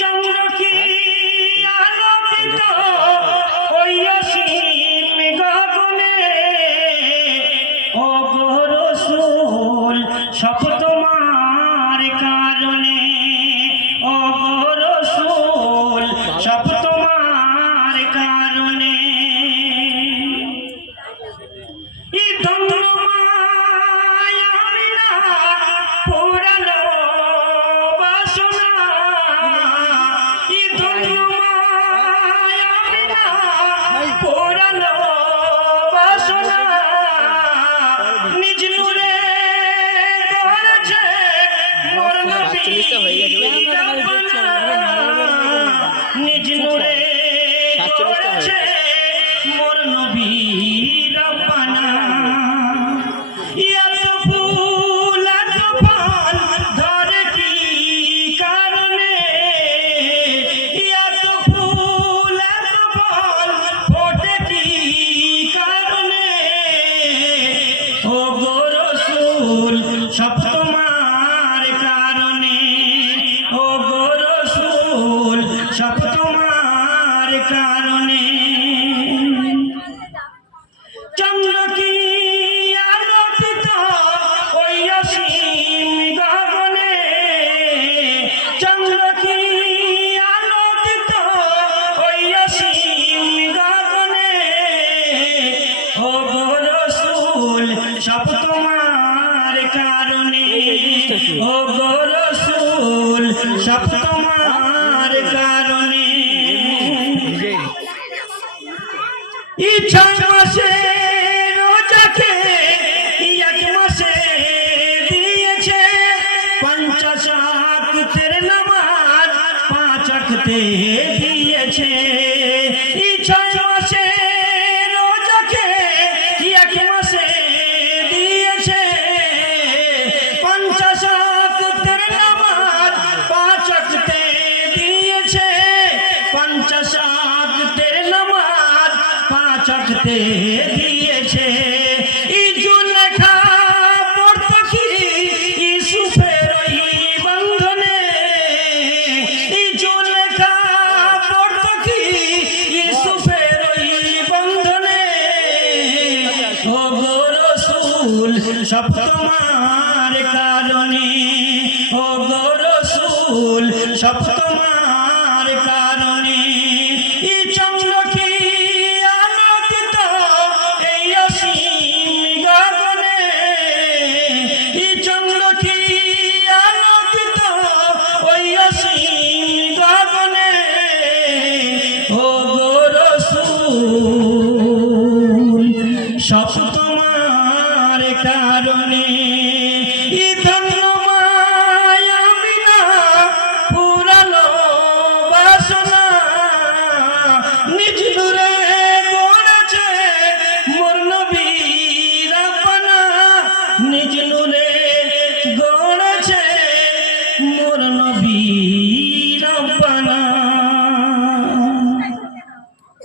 চন্দ্র কি আলোকিত ওই অসীম গগনে, ও গো রাসূল সব তোমার কারণে, ও গো রাসূল সব তোমার কারণে। নিজ নূরে করেছে মোর নবী রব্বানা। এত ফুল এত ফল ধরে কি কারণে, এত ফুল এত ফল ফোটে কি কারণে, ও গো রাসূল সব তোমার কারণে, ও গো রাসূল সব তোমার কারণে। চন্দ্র কি আলোকিত ওই অসীম গগনে, চন্দ্র কি আলোকিত ওই অসীম গগনে, ও গো রাসূল সব তোমার কারণে, ও গো রাসূল সব তোমার কারণে। এই 6 মাসে রোজাকে এক মাসে দিয়েছে 50 ওয়াক্তের নামাজ 5 ওয়াক্তে দিয়েছে। এই 6 মাসে রোজাকে এক মাসে দিয়েছে 50 ওয়াক্তের নামাজ 5 ওয়াক্তে দিয়েছে, 50 ওয়াক্তের নামাজ 5 ওয়াক্তে দিয়েছে। জুলেখা পড়তো কি ইউসুফের ওই বন্ধনে, জুলেখা পড়তো কি ইউসুফের ওই বন্ধনে, ও গো রাসূল সব তোমার কারণে, ও গো রাসূল সব তোমার কারণে। এই চন্দ্র কি আলোকিত এই অসীম গগনে, এই চন্দ্র কি আলোকিত ওই অসীম গগনে, ও গো রাসূল সব তোমার কারণে।